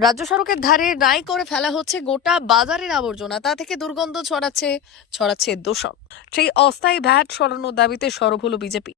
রাজ্য সড়কের ধারে নাই করে ফেলা হচ্ছে গোটা বাজারের আবর্জনা। তা থেকে দুর্গন্ধ ছড়াচ্ছে ছড়াচ্ছে দূষণ। সেই অস্থায়ী ভ্যাট সরানোর দাবিতে সরব হলো বিজেপি।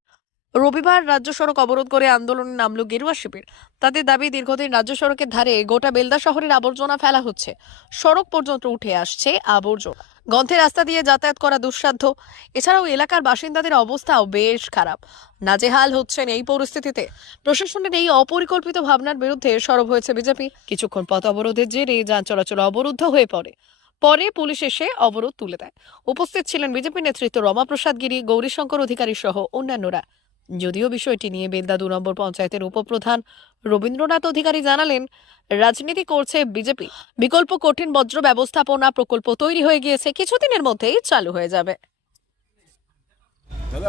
রবিবার রাজ্য সড়ক অবরোধ করে আন্দোলনে নামল গেরুয়া শিবির। তাদের দাবি, দীর্ঘদিন রাজ্য সড়কের ধারে গোটা বেলদা শহরের আবর্জনা ফেলা হচ্ছে। সড়ক পর্যন্ত উঠে আসছে আবর্জনা। গন্ধে রাস্তা দিয়ে যাতায়াত করা দুঃসাধ্য। এছাড়াও এলাকার বাসিন্দাদের অবস্থাও বেশ খারাপ। নাজেহাল হচ্ছেন এই পরিস্থিতিতে। প্রশাসনের এই অপরিকল্পিত ভাবনার বিরুদ্ধে সরব হয়েছে বিজেপি। কিছুক্ষণ পথ অবরোধের জেরে যান চলাচল অবরুদ্ধ হয়ে পড়ে। পরে পুলিশ এসে অবরোধ তুলে দেয়। উপস্থিত ছিলেন বিজেপি নেতৃত্ব রমাপ্রসাদ গিরি, গৌরীশঙ্কর অধিকারী সহ অন্যান্যরা। যদিও বিষয়টি নিয়ে বেলদা দু নম্বর পঞ্চায়েতের উপপ্রধান রবীন্দ্রনাথ অধিকারী জানালেন, রাজনীতি করছে বিজেপি। বিকল্প কঠিন বজ্র ব্যবস্থাপনা প্রকল্প তৈরি হয়ে গিয়েছে, কিছুদিনের মধ্যেই চালু হয়ে যাবে।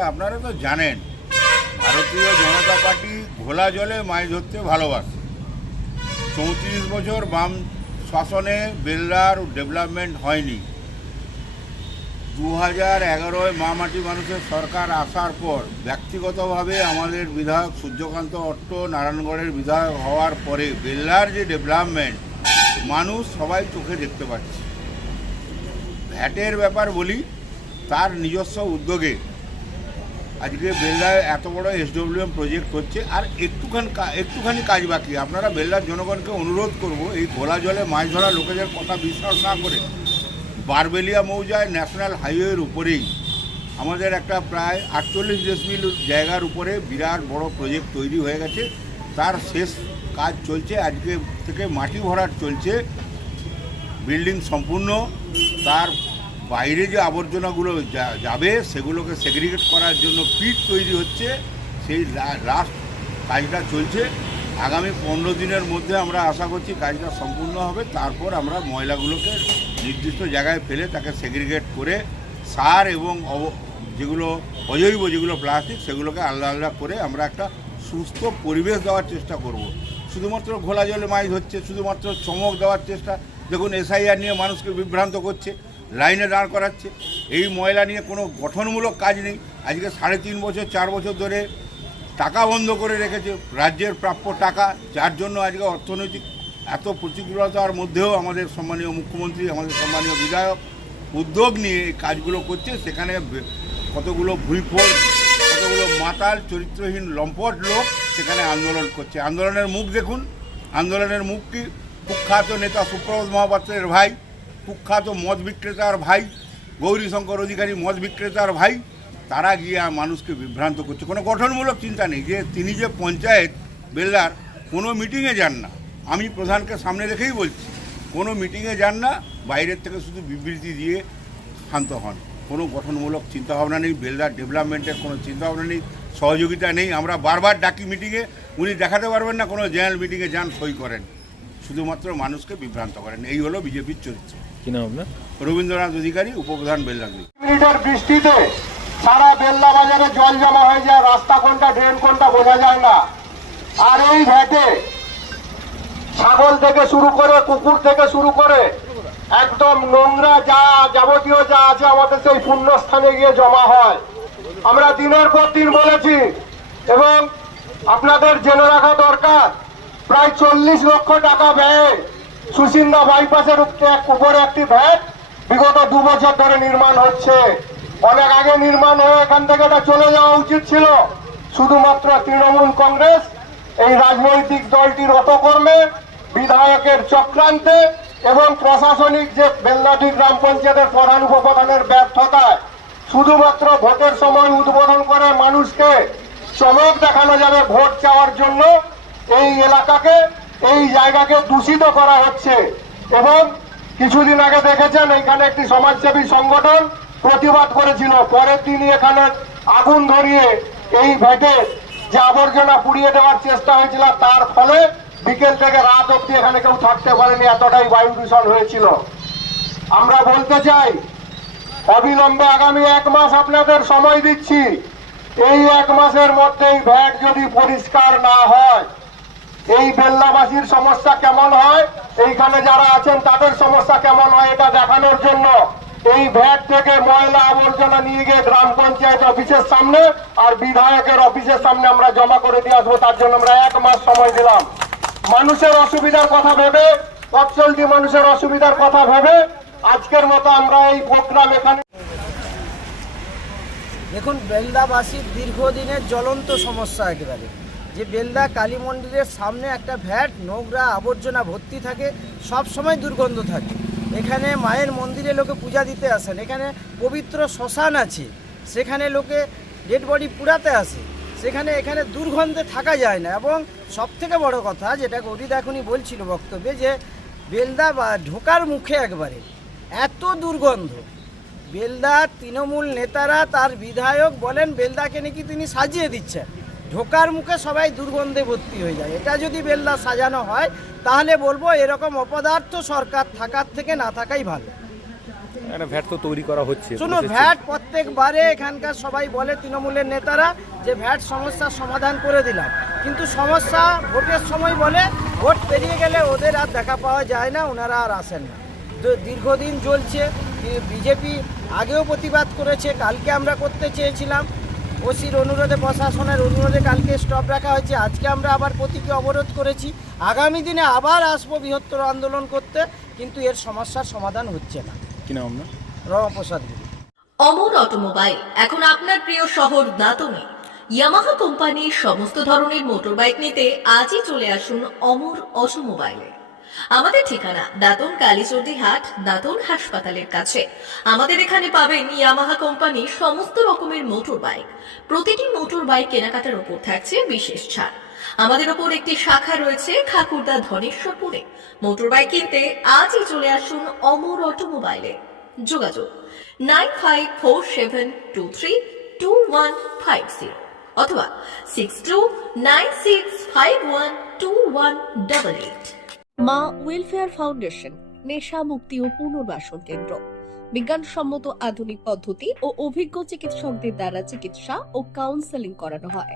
আপনারা তো জানেন, ভারতীয় জনতা পার্টি ঘোলা জলে মাছ ধরতে ভালোবাসে। চৌত্রিশ বছর বাম শাসনে বেলদার ডেভেলপমেন্ট হয়নি। দু হাজার এগারোয় মামাটি মানুষের সরকার আসার পর ব্যক্তিগতভাবে আমাদের বিধায়ক সূর্যকান্ত অট্ট নারায়ণগড়ের বিধায়ক হওয়ার পরে বেল্লার যে ডেভেলপমেন্ট, মানুষ সবাই চোখে দেখতে পাচ্ছে। ভ্যাটের ব্যাপার বলি, তার নিজস্ব উদ্যোগে আজকে বেল্লায় এত বড় এসডব্লিউএম প্রজেক্ট হচ্ছে, আর একটুখানি একটুখানি কাজ বাকি। আপনারা বেল্লার জনগণকে অনুরোধ করব, এই ঘোলা জলে মাছ ধরা লোকেদের কথা বিশ্বাস না করে বারবেলিয়া মৌজায় ন্যাশনাল হাইওয়ের উপরেই। আমাদের একটা প্রায় আটচল্লিশ ডেসমিল জায়গার উপরে বিরাট বড় প্রজেক্ট তৈরি হয়ে গেছে। তার শেষ কাজ চলছে, আজকে থেকে মাটি ভরাট চলছে। বিল্ডিং সম্পূর্ণ, তার বাইরে যে আবর্জনাগুলো যাবে সেগুলোকে সেগ্রিগেট করার জন্য পিট তৈরি হচ্ছে। সেই লাস্ট কাজটা চলছে। আগামী পনেরো দিনের মধ্যে আমরা আশা করছি কাজটা সম্পূর্ণ হবে। তারপর আমরা ময়লাগুলোকে নির্দিষ্ট জায়গায় ফেলে তাকে সেগ্রিগেট করে সার এবং যেগুলো অজৈব যেগুলো প্লাস্টিক সেগুলোকে আলাদা আলাদা করে আমরা একটা সুস্থ পরিবেশ দেওয়ার চেষ্টা করব। শুধুমাত্র ঘোলা জলে মাছ হচ্ছে, শুধুমাত্র চমক দেওয়ার চেষ্টা। দেখুন এসআইআর নিয়ে মানুষকে বিভ্রান্ত করছে, লাইনে দাঁড় করাচ্ছে। এই ময়লা নিয়ে কোনো গঠনমূলক কাজ নেই। আজকে সাড়ে তিন বছর, চার বছর ধরে টাকা বন্ধ করে রেখেছে রাজ্যের প্রাপ্য টাকা। যার জন্য আজকে অর্থনৈতিক এত প্রতিকূলতার মধ্যেও আমাদের সম্মানীয় মুখ্যমন্ত্রী, আমাদের সম্মানীয় বিধায়ক উদ্যোগ নিয়ে এই কাজগুলো করছে। সেখানে কতগুলো ভুইফোড়, কতগুলো মাতাল, চরিত্রহীন, লম্পট লোক সেখানে আন্দোলন করছে। আন্দোলনের মুখ দেখুন। আন্দোলনের মুখ কি? কুখ্যাত নেতা সুপ্রভাত মহাপাত্রের ভাই, কুখ্যাত মদ বিক্রেতার ভাই গৌরীশঙ্কর অধিকারী মদ বিক্রেতার ভাই, তারা গিয়ে মানুষকে বিভ্রান্ত করছে। কোনো গঠনমূলক চিন্তা নেই। যে তিনি যে পঞ্চায়েত বেল্লার কোনো মিটিংয়ে যান না। আমি প্রধানকে সামনে রেখেই বলছি কোনো মিটিংয়ে যান না বাইরের থেকে শুধু বিবৃতি দিয়ে শান্ত হন। কোনো গঠনমূলক চিন্তাভাবনা নেই বেলদার ডেভেলপমেন্টের কোনো চিন্তাভাবনা নেই সহযোগিতা নেই। আমরা বারবার ডাকি মিটিংয়ে উনি দেখাতে পারবেন না কোনো জেনারেল মিটিংয়ে যান সই করেন। শুধুমাত্র মানুষকে বিভ্রান্ত করেন। এই হলো বিজেপির চরিত্র। কি নাম আপনার? রবীন্দ্রনাথ অধিকারী উপপ্রধান বেলদাগুলি মিনিটের বৃষ্টিতে সারা বেল্লা বাজারে জল জমা হয়ে যায় রাস্তা কোনটা ড্রেন কোনটা বোঝা যায় না। আর এই ঘাটে ছাগল থেকে শুরু করে, কুকুর থেকে শুরু করে, একদম নোংরা যা যাবতীয় যা আছে আমাদের সেই শূন্যস্থানে গিয়ে জমা হয়। আমরা দিনের পর দিন বলেছি, এবং আপনাদের জেনে রাখা দরকার, প্রায় চল্লিশ লক্ষ টাকা ব্যয় সুসিন্দা বাইপাসের উপরে একটি ভ্যাট বিগত দু বছর ধরে নির্মাণ হচ্ছে। অনেক আগে নির্মাণ হয়ে এখান থেকে এটা চলে যাওয়া উচিত ছিল। শুধুমাত্র তৃণমূল কংগ্রেস, এই রাজনৈতিক দলটির অপকর্মে বিধায়কের চক্রান্তে এবং প্রশাসনিক যে বেল্লাটি গ্রাম পঞ্চায়েতের প্রধান উপপ্রধানের ব্যর্থতায় শুধুমাত্র ভোটের সময় উদ্বোধন করে মানুষকে চমক দেখানো যাবে ভোট চাওয়ার জন্য, এই এলাকাকে, এই জায়গাকে দূষিত করা হচ্ছে। এবং কিছুদিন আগে দেখেছেন, এখানে একটি সমাজসেবী সংগঠন প্রতিবাদ করেছিল। পরের দিনই এখানে আগুন ধরিয়ে এই ভেটে যে আবর্জনা পুড়িয়ে দেওয়ার চেষ্টা হয়েছিল, তার ফলে বিকেল থেকে রাত অব্দি এখানে কেউ থাকতে পারেনি, এতটাই বায়ু দূষণ হয়েছিল। আমরা বলতে চাই, অবিলম্বে আগামী এক মাস আপনাদের সময় দিচ্ছি। এই এক মাসের মধ্যেই ভ্যাট যদি পরিষ্কার না হয়, এই বেল্লাবাসীর সমস্যা কেমন হয়? এইখানে যারা আছেন, তাদের সমস্যা কেমন হয় এটা দেখানোর জন্য এই ভ্যাট থেকে ময়লা আবর্জনা নিয়ে গিয়ে গ্রাম পঞ্চায়েত অফিসের সামনে আর বিধায়কের অফিসের সামনে আমরা জমা করে দিয়ে আসব। তার জন্য আমরা এক মাস সময় দিলাম। মানুষের অসুবিধার কথা ভেবে পথচলতি মানুষের অসুবিধার কথা ভেবে, আজকের মতো আমরা এই প্রোগ্রাম এখানে। দেখুন, বেলদাবাসীর দীর্ঘদিনের জ্বলন্ত সমস্যা একেবারে। যে বেলদা কালী মন্দিরের সামনে একটা ভ্যাট, নোংরা আবর্জনা ভর্তি থাকে, সব সময় দুর্গন্ধ থাকে। এখানে মায়ের মন্দিরে লোকে পূজা দিতে আসেন। এখানে পবিত্র শ্মশান আছে। সেখানে লোকে ডেড বডি পুরাতে আসে। সেখানে এখানে দুর্গন্ধে থাকা যায় না এবং সব থেকে বড় কথা যেটা গৌরীদা এখনই বলছিল বক্তব্যে যে বেলদা বা ঢোকার মুখে একবারে এত দুর্গন্ধ। বেলদা তৃণমূল নেতারা তার বিধায়ক বলেন, বেলদাকে নাকি তিনি সাজিয়ে দিচ্ছেন। ঢোকার মুখে সবাই দুর্গন্ধে ভর্তি হয়ে যায়। এটা যদি বেলদা সাজানো হয়, তাহলে বলব এরকম অপদার্থ সরকার থাকার থেকে না থাকাই ভালো। একটা ভ্যাট তো তৈরি করা হচ্ছে। শুনো ভ্যাট প্রত্যেকবারে এখানকার সবাই বলে তৃণমূলের নেতারা যে ভ্যাট সমস্যার সমাধান করে দিলাম। কিন্তু সমস্যা ভোটের সময় বলে ভোট পেরিয়ে গেলে ওদের আর দেখা পাওয়া যায় না ওনারা আর আসেন না। দীর্ঘদিন চলছে বিজেপি আগেও প্রতিবাদ করেছে কালকে আমরা করতে চেয়েছিলাম। ওসির অনুরোধে প্রশাসনের অনুরোধে কালকে স্টপ রাখা হয়েছে আজকে আমরা আবার প্রতীকী অবরোধ করেছি। আগামী দিনে আবার আসব বৃহত্তর আন্দোলন করতে কিন্তু এর সমস্যার সমাধান হচ্ছে না। কি নাম আপনার? রমাপ্রসাদ গুরু। অমর অটোমোবাইল এখন আপনার প্রিয় শহর দাতনে। ইয়ামাহা কোম্পানির সমস্ত ধরনের মোটর বাইক নিতে আজই চলে আসুন অমর অটোমোবাইলে। আমাদের ঠিকানা দাতন কালীচর্দি হাট দাতন হাসপাতালের কাছে। আমাদের এখানে পাবেন ইয়ামাহা কোম্পানির সমস্ত রকমের মোটর বাইক প্রতিটি মোটর বাইক কেনাকাটার উপর থাকছে বিশেষ ছাড়। আমাদের ওপর একটি শাখা রয়েছে খাকুরদা ধনেশ্বরপুরে। মোটর বাইক কিনতে আজই চলে আসুন অমর অটোমোবাইলে। যোগাযোগ nine five four seven two three two one five zero অথবা six two nine six five one two one double eight Maa welfare foundation, নেশা মুক্তি ও পুনর্বাসন কেন্দ্র। বিজ্ঞানসম্মত আধুনিক পদ্ধতি ও অভিজ্ঞ চিকিৎসকদের দ্বারা চিকিৎসা ও কাউন্সেলিং করানো হয়।